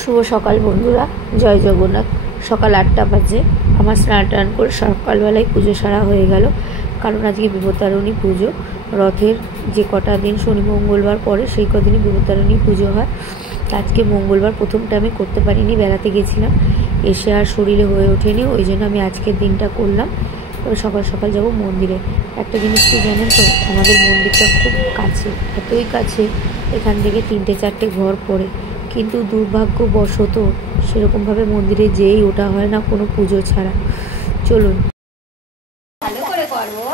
শুভ সকাল বন্ধুরা, জয় জগন্নাথ। সকাল 8টা বাজে। আমার স্নান টান করে সকালবেলায় পুজো সারা হয়ে গেল, কারণ আজকে বিপত্তারিণী পুজো। রথের যে কটা দিন শনি মঙ্গলবার পরে সেই কদিনই বিপত্তারিণী পুজো হয়। আজকে মঙ্গলবার প্রথমটা আমি করতে পারিনি, বেড়াতে গেছিলাম, এসে আর শরীরে হয়ে ওঠেনি, ওই জন্য আমি আজকের দিনটা করলাম। তবে সকাল সকাল যাব মন্দিরে। একটা জিনিস কি জানেন তো, আমাদের মন্দিরটা খুব কাছে, এতই কাছে এখান থেকে 3-4টে ঘর পড়ে, কিন্তু দুর্ভাগ্যবশত সেরকমভাবে মন্দিরে যেই ওঠা হয় না কোনো পুজো ছাড়া। চলুন ভালো করে করবো।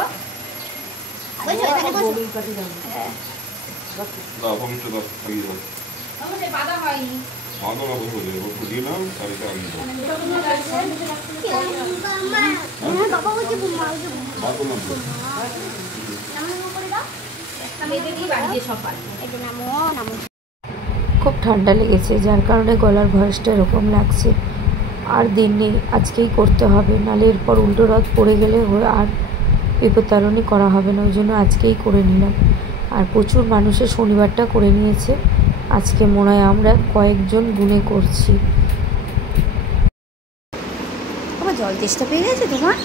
খুব ঠান্ডা লেগেছে, যার কারণে গলার ভয়েসটা এরকম লাগছে। আর দিন নেই, আজকেই করতে হবে, নাহলে এরপর উল্টো রথ পড়ে গেলে আর বিপত্তারিণী করা হবে না, ওই জন্য আজকেই করে নিলাম। আর প্রচুর মানুষের শনিবারটা করে নিয়েছে, আজকে মনে হয় আমরা কয়েকজন গুনে করছি। আমার জল তেষ্টা পেয়ে গেছে তোমার?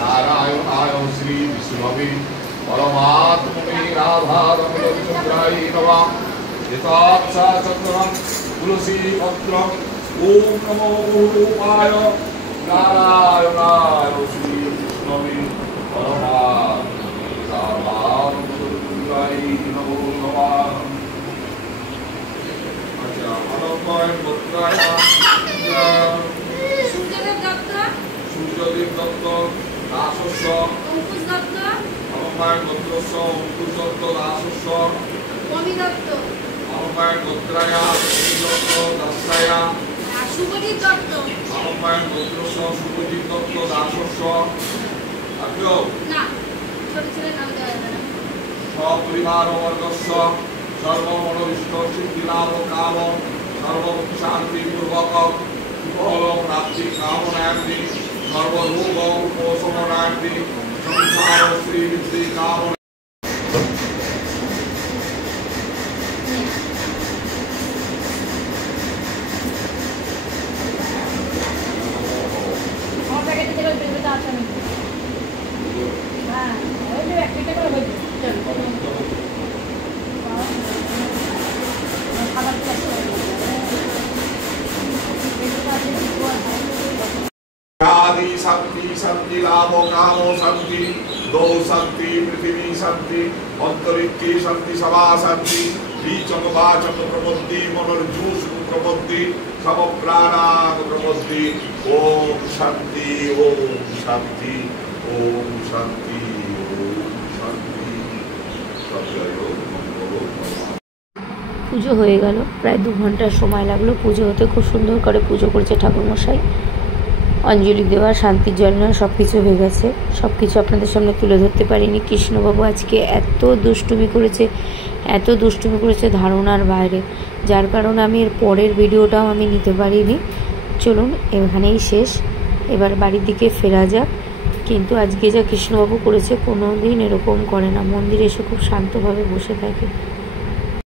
नारायणाय श्री विष्णवे परमात्मने राधारमणचंद्राय नमः। यथाक्षा चंद्रं तुलसी पत्रं ओम नमो रूपाय नारायणाय श्री विष्णवे परमात्मने राधारमणचंद्राय नमो नमः। अच्छा मनोमय पुत्राय সূর্যদেব দত্ত দাসস্য অঙ্কুশ দত্ত অমমায় গোত্রস্য অঙ্কুশ দত্ত দাসস্য কমি দত্ত অমমায় গোত্রায়া দত্ত দাসায়া শুভজিৎ দত্ত অমমায় গোত্রস্য শুভজিৎ দত্ত দাসস্য। আজ্ঞ না, ছোট ছেলের নাম দেওয়া যাবে না। সপরিবার বর্গস্য সর্বমনোবিষ্ট সিদ্ধিলাভ কাম সর্বভূত শান্তি পূর্বক ফল প্রাপ্তি কামনার্থী সর্বরোগ উপশমনার্থী সংসার শ্রীবৃদ্ধি কামনা। आदि शक्ति शक्ति लाभो कामो शक्ति दो शक्ति पृथ्वी शक्ति अंतरिक्षी शक्ति सभा शक्ति बीचक वाचक प्रबुद्धि मनोर्जूस प्रबुद्धि सब प्राणाग प्रबुद्धि ओम शक्ति ओम शक्ति ओम शक्ति ओम शक्ति। পুজো হয়ে গেল, প্রায় 2 ঘন্টার সময় লাগলো পুজো হতে। খুব সুন্দর করে পুজো করেছে ঠাকুরমশাই। অঞ্জলি দেওয়া, শান্তির জল নেওয়া, সব কিছু হয়ে গেছে। সব কিছু আপনাদের সামনে তুলে ধরতে পারিনি। কৃষ্ণবাবু আজকে এত দুষ্টুমি করেছে ধারণার বাইরে, যার কারণে আমি এর পরের ভিডিওটাও আমি নিতে পারিনি। চলুন এখানেই শেষ, এবার বাড়ির দিকে ফেরা যাক। কিন্তু আজকে যা কৃষ্ণবাবু করেছে, কোনো দিন এরকম করে না, মন্দিরে এসে খুব শান্তভাবে বসে থাকে।